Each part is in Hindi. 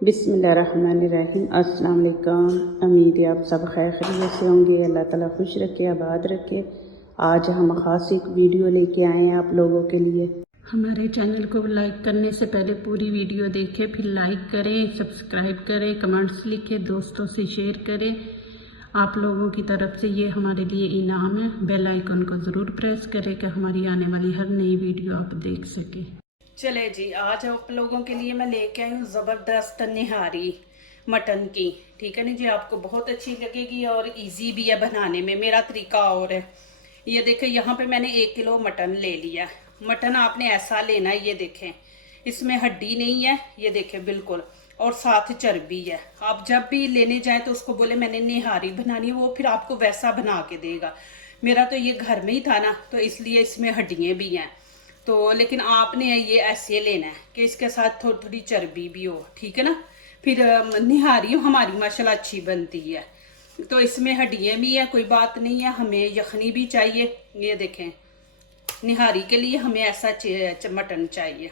बिस्मिल्लाहिर्रहमानिर्रहीम। अस्सलाम वालेकुम। उम्मीद है आप सब खैर खैरियत से होंगे। अल्लाह ताला खुश रखे, आबाद रखे। आज हम ख़ास एक वीडियो लेके आए हैं आप लोगों के लिए। हमारे चैनल को लाइक करने से पहले पूरी वीडियो देखें, फिर लाइक करें, सब्सक्राइब करें, कमेंट्स लिखें, दोस्तों से शेयर करें। आप लोगों की तरफ से ये हमारे लिए इनाम है। बेल आइकन को ज़रूर प्रेस करें कि हमारी आने वाली हर नई वीडियो आप देख सकें। चले जी, आज आप लोगों के लिए मैं लेके आई हूँ ज़बरदस्त निहारी मटन की। ठीक है ना जी, आपको बहुत अच्छी लगेगी और इजी भी है बनाने में। मेरा तरीका और है। ये देखें, यहाँ पे मैंने 1 किलो मटन ले लिया। मटन आपने ऐसा लेना है, ये देखें इसमें हड्डी नहीं है, ये देखें बिल्कुल, और साथ चर्बी है। आप जब भी लेने जाएं तो उसको बोले मैंने निहारी बनानी है, वो फिर आपको वैसा बना के देगा। मेरा तो ये घर में ही था ना, तो इसलिए इसमें हड्डियाँ भी हैं। तो लेकिन आपने ये ऐसे लेना है कि इसके साथ थोड़ी थोड़ी चर्बी भी हो, ठीक है ना। फिर निहारी हमारी माशाल्लाह अच्छी बनती है। तो इसमें हड्डियाँ भी है, कोई बात नहीं है। हमें यखनी भी चाहिए, ये देखें निहारी के लिए हमें ऐसा मटन चाहिए,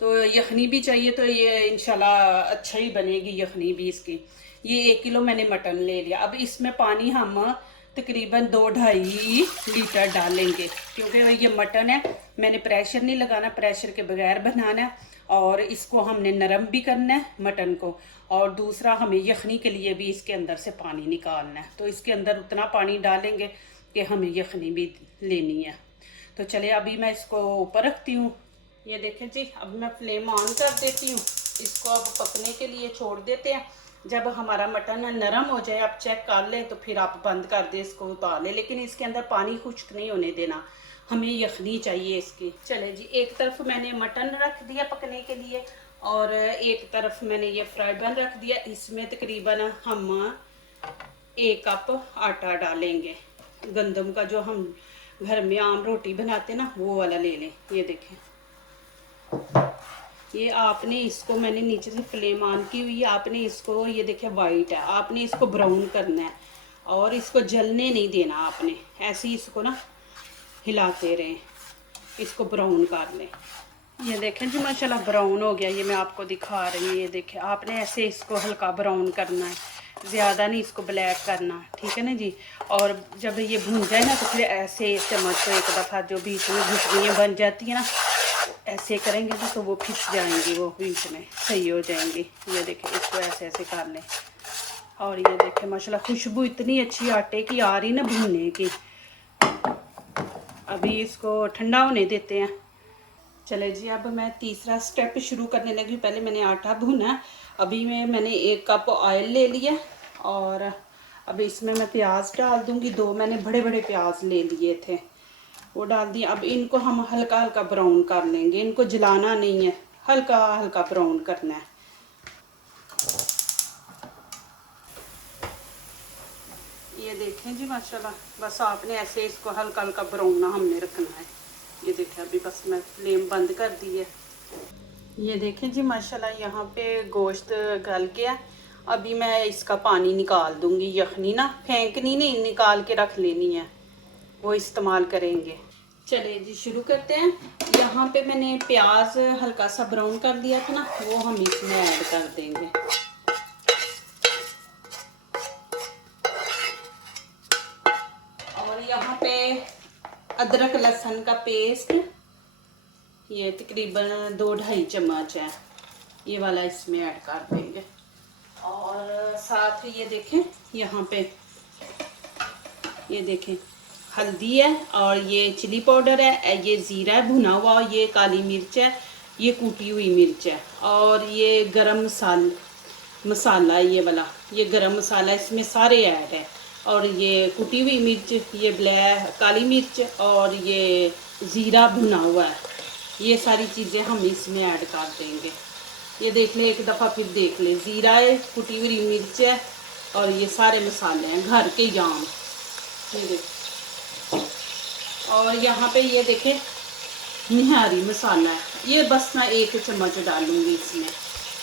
तो यखनी भी चाहिए। तो ये इंशाल्लाह अच्छा ही बनेगी यखनी भी इसकी। ये 1 किलो मैंने मटन ले लिया। अब इसमें पानी हम तकरीबन 2-2.5 लीटर डालेंगे, क्योंकि ये मटन है। मैंने प्रेशर नहीं लगाना, प्रेशर के बगैर बनाना है। और इसको हमने नरम भी करना है मटन को, और दूसरा हमें यखनी के लिए भी इसके अंदर से पानी निकालना है। तो इसके अंदर उतना पानी डालेंगे कि हमें यखनी भी लेनी है। तो चले अभी मैं इसको ऊपर रखती हूँ। ये देखें जी, अब मैं फ्लेम ऑन कर देती हूँ। इसको अब पकने के लिए छोड़ देते हैं। जब हमारा मटन नरम हो जाए, आप चेक कर लें, तो फिर आप बंद कर दें, इसको उतार लें। लेकिन इसके अंदर पानी खुश्क नहीं होने देना, हमें यखनी चाहिए इसकी। चले जी, एक तरफ मैंने मटन रख दिया पकने के लिए, और एक तरफ मैंने ये फ्राई पैन रख दिया। इसमें तकरीबन हम 1 कप आटा डालेंगे। गंदम का जो हम घर में आम रोटी बनाते ना, वो वाला ले लें। ये देखें, ये आपने इसको, मैंने नीचे से फ्लेम ऑन की हुई है। आपने इसको, ये देखें वाइट है, आपने इसको ब्राउन करना है और इसको जलने नहीं देना। आपने ऐसे ही इसको ना हिलाते रहें, इसको ब्राउन कर लें। ये देखें जी, माशाल्लाह ब्राउन हो गया। ये मैं आपको दिखा रही हूँ। ये देखें, आपने ऐसे इसको हल्का ब्राउन करना है, ज़्यादा नहीं इसको ब्लैक करना, ठीक है ना जी। और जब ये भुन जाए ना, तो फिर ऐसे चम्मच को एक दफ़ा, जो बीच में घुटनियाँ बन जाती है ना, ऐसे करेंगे ना तो वो फिस जाएंगी, वो बीच में सही हो जाएंगी। ये देखें, इसको ऐसे ऐसे कर लें। और ये देखें माशाल्लाह खुशबू इतनी अच्छी आटे की आ रही ना भुनने की। अभी इसको ठंडा होने देते हैं। चले जी, अब मैं तीसरा स्टेप शुरू करने लगी। पहले मैंने आटा भुना, अभी मैंने 1 कप ऑयल ले लिया, और अब इसमें मैं प्याज डाल दूंगी। 2 मैंने बड़े बड़े प्याज ले लिए थे, वो डाल दिए। अब इनको हम हल्का हल्का ब्राउन कर लेंगे, इनको जलाना नहीं है, हल्का हल्का ब्राउन करना है। ये देखें जी माशाल्लाह, बस आपने ऐसे इसको हल्का हल्का ब्राउन हमने रखना है। ये देखें, अभी बस मैं फ्लेम बंद कर दी है। ये देखें जी माशाल्लाह, यहाँ पे गोश्त गल गया। अभी मैं इसका पानी निकाल दूंगी। यखनी ना फेंकनी नहीं, निकाल के रख लेनी है, वो इस्तेमाल करेंगे। चलिए जी, शुरू करते हैं। यहाँ पे मैंने प्याज हल्का सा ब्राउन कर दिया था ना, वो हम इसमें ऐड कर देंगे। और यहाँ पे अदरक लहसुन का पेस्ट, ये तकरीबन 2-2.5 चम्मच है, ये वाला इसमें ऐड कर देंगे। और साथ ये देखें, यहाँ पे ये देखें हल्दी है, और ये चिली पाउडर है, ये ज़ीरा है भुना हुआ, ये काली मिर्च है, ये कूटी हुई मिर्च है, और ये गरम मसाला है, ये वाला, ये गरम मसाला इसमें सारे ऐड है। और ये कुटी हुई मिर्च, ये ब्लैक काली मिर्च, और ये ज़ीरा भुना हुआ है, ये सारी चीज़ें हम इसमें ऐड कर देंगे। ये देख लें एक दफ़ा, फिर देख लें, ज़ीरा है, कुटी हुई मिर्च है, और ये सारे मसाले हैं घर के जाम। ये देख, और यहाँ पे ये देखें निहारी मसाला है, ये बस मैं 1 चम्मच डालूंगी इसमें।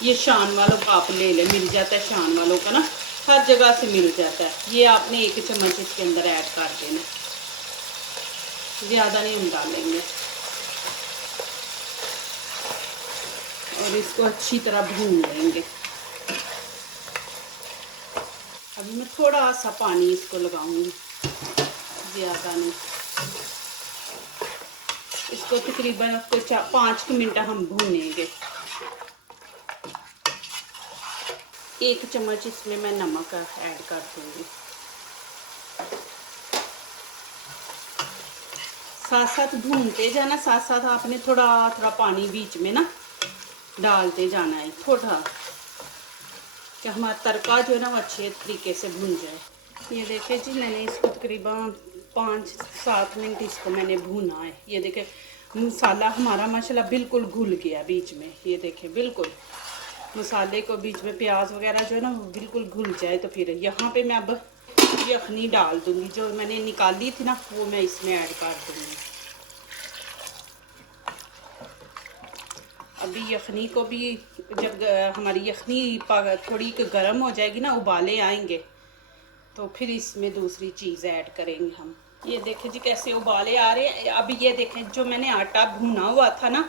ये शान वालों का आप ले लें, मिल जाता है शान वालों का ना, हर जगह से मिल जाता है। ये आपने 1 चम्मच इसके अंदर ऐड कर देना, ज़्यादा नहीं हम डालेंगे। और इसको अच्छी तरह भून लेंगे। अभी मैं थोड़ा सा पानी इसको लगाऊंगी, ज़्यादा नहीं। इसको तकरीबन 5 मिनट हम भूनेंगे। 1 चम्मच इसमें मैं नमक ऐड कर दूंगी। साथ साथ भूनते जाना, साथ साथ आपने थोड़ा थोड़ा पानी बीच में ना डालते जाना है, थोड़ा, कि हमारा तड़का जो है ना वो अच्छे तरीके से भून जाए। ये देखिए जी, मैंने इसको तकरीबन 5-7 मिनट इसको मैंने भूना है। ये देखिए मसाला हमारा माशाल्लाह बिल्कुल घुल गया बीच में। ये देखिए बिल्कुल मसाले को बीच में प्याज वगैरह जो है ना वो बिल्कुल घुल जाए। तो फिर यहाँ पे मैं अब यखनी डाल दूँगी, जो मैंने निकाली थी ना वो मैं इसमें ऐड कर दूँगी। अभी यखनी को भी जब हमारी यखनी थोड़ी गर्म हो जाएगी ना, उबाले आएंगे, तो फिर इसमें दूसरी चीज़ ऐड करेंगे हम। ये देखें जी कैसे उबाले आ रहे हैं। अभी ये देखें जो मैंने आटा भुना हुआ था ना,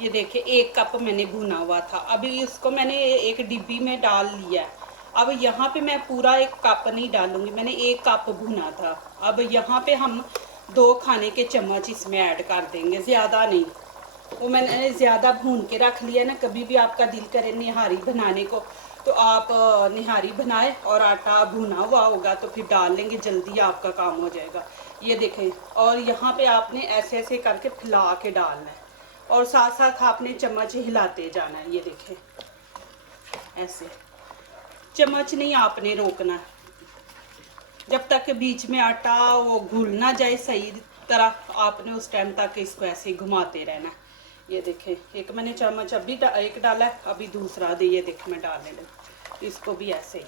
ये देखें 1 कप मैंने भुना हुआ था। अभी इसको मैंने एक डिब्बी में डाल लिया। अब यहाँ पे मैं पूरा 1 कप नहीं डालूंगी, मैंने 1 कप भुना था। अब यहाँ पे हम 2 खाने के चम्मच इसमें ऐड कर देंगे, ज़्यादा नहीं। वो मैंने ज़्यादा भून के रख लिया ना। कभी भी आपका दिल करे निहारी बनाने को तो आप निहारी बनाए और आटा भुना हुआ होगा तो फिर डाल लेंगे, जल्दी आपका काम हो जाएगा। ये देखें, और यहाँ पे आपने ऐसे ऐसे करके फैला के डालना है और साथ साथ आपने चम्मच हिलाते जाना है। ये देखें ऐसे, चम्मच नहीं आपने रोकना, जब तक बीच में आटा वो घुल ना जाए सही तरह, आपने उस टाइम तक इसको ऐसे ही घुमाते रहना। ये देखें एक मैंने चम्मच अभी एक डाला है, अभी दूसरा दे, ये देखें मैं डालने लगी। इसको भी ऐसे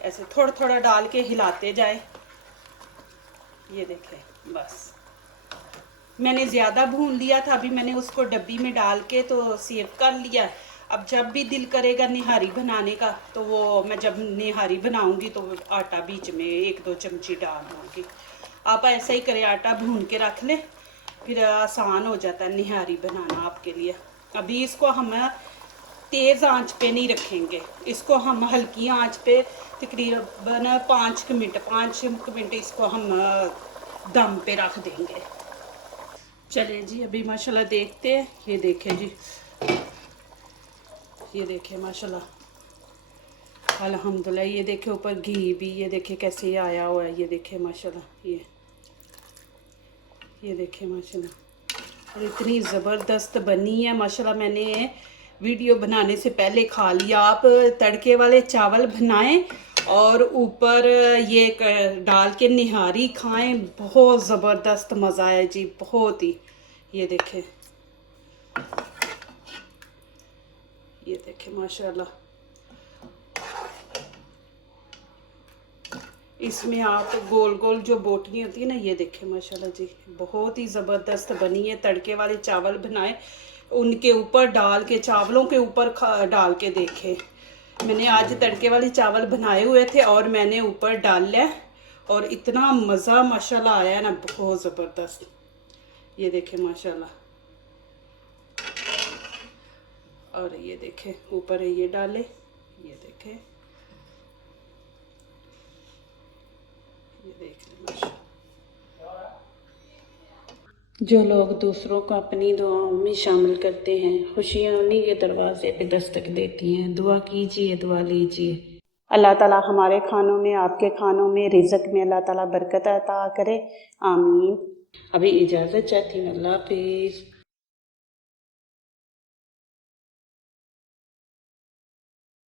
ऐसे थोड़ा थोड़ा डाल के हिलाते जाए। ये देखें बस, मैंने ज़्यादा भून लिया था, अभी मैंने उसको डब्बी में डाल के तो सेव कर लिया। अब जब भी दिल करेगा निहारी बनाने का तो वो मैं जब निहारी बनाऊंगी तो आटा बीच में 1-2 चमची डाल दूँगी। आप ऐसा ही करें, आटा भून के रख लें, फिर आसान हो जाता है निहारी बनाना आपके लिए। अभी इसको हम तेज़ आंच पे नहीं रखेंगे, इसको हम हल्की आंच पे तकरीबन 5 मिनट इसको हम दम पे रख देंगे। चलिए जी अभी माशाल्लाह देखते हैं। ये देखें जी, ये देखें माशाल्लाह अल्हम्दुलिल्लाह। ये देखें ऊपर घी भी, ये देखें कैसे आया हुआ है। ये देखें माशाल्लाह, ये देखें माशाल्लाह, और इतनी ज़बरदस्त बनी है माशाल्लाह। मैंने वीडियो बनाने से पहले खा लिया। आप तड़के वाले चावल बनाएं और ऊपर ये डाल के निहारी खाएं, बहुत ज़बरदस्त मज़ा है जी, बहुत ही। ये देखें, ये देखें माशाल्लाह। इसमें आप गोल गोल जो बोटियाँ होती है ना, ये देखें माशाल्लाह जी, बहुत ही ज़बरदस्त बनी है। तड़के वाले चावल बनाए, उनके ऊपर डाल के, चावलों के ऊपर डाल के देखें। मैंने आज तड़के वाले चावल बनाए हुए थे और मैंने ऊपर डाल लिया और इतना मज़ा माशाल्लाह आया ना, बहुत ज़बरदस्त। ये देखें माशाल्लाह, और ये देखें ऊपर ये डाले, ये देखें, ये देख लें माशाल्लाह। जो लोग दूसरों को अपनी दुआओं में शामिल करते हैं, खुशियाँ उन्हीं के दरवाजे पे दस्तक देती हैं। दुआ कीजिए, दुआ लीजिए। अल्लाह ताला हमारे खानों में, आपके खानों में, रिज़्क़ में अल्लाह ताला बरकत अता करे, आमीन। अभी इजाज़त चाहती हूँ, अल्लाह हाफिज़।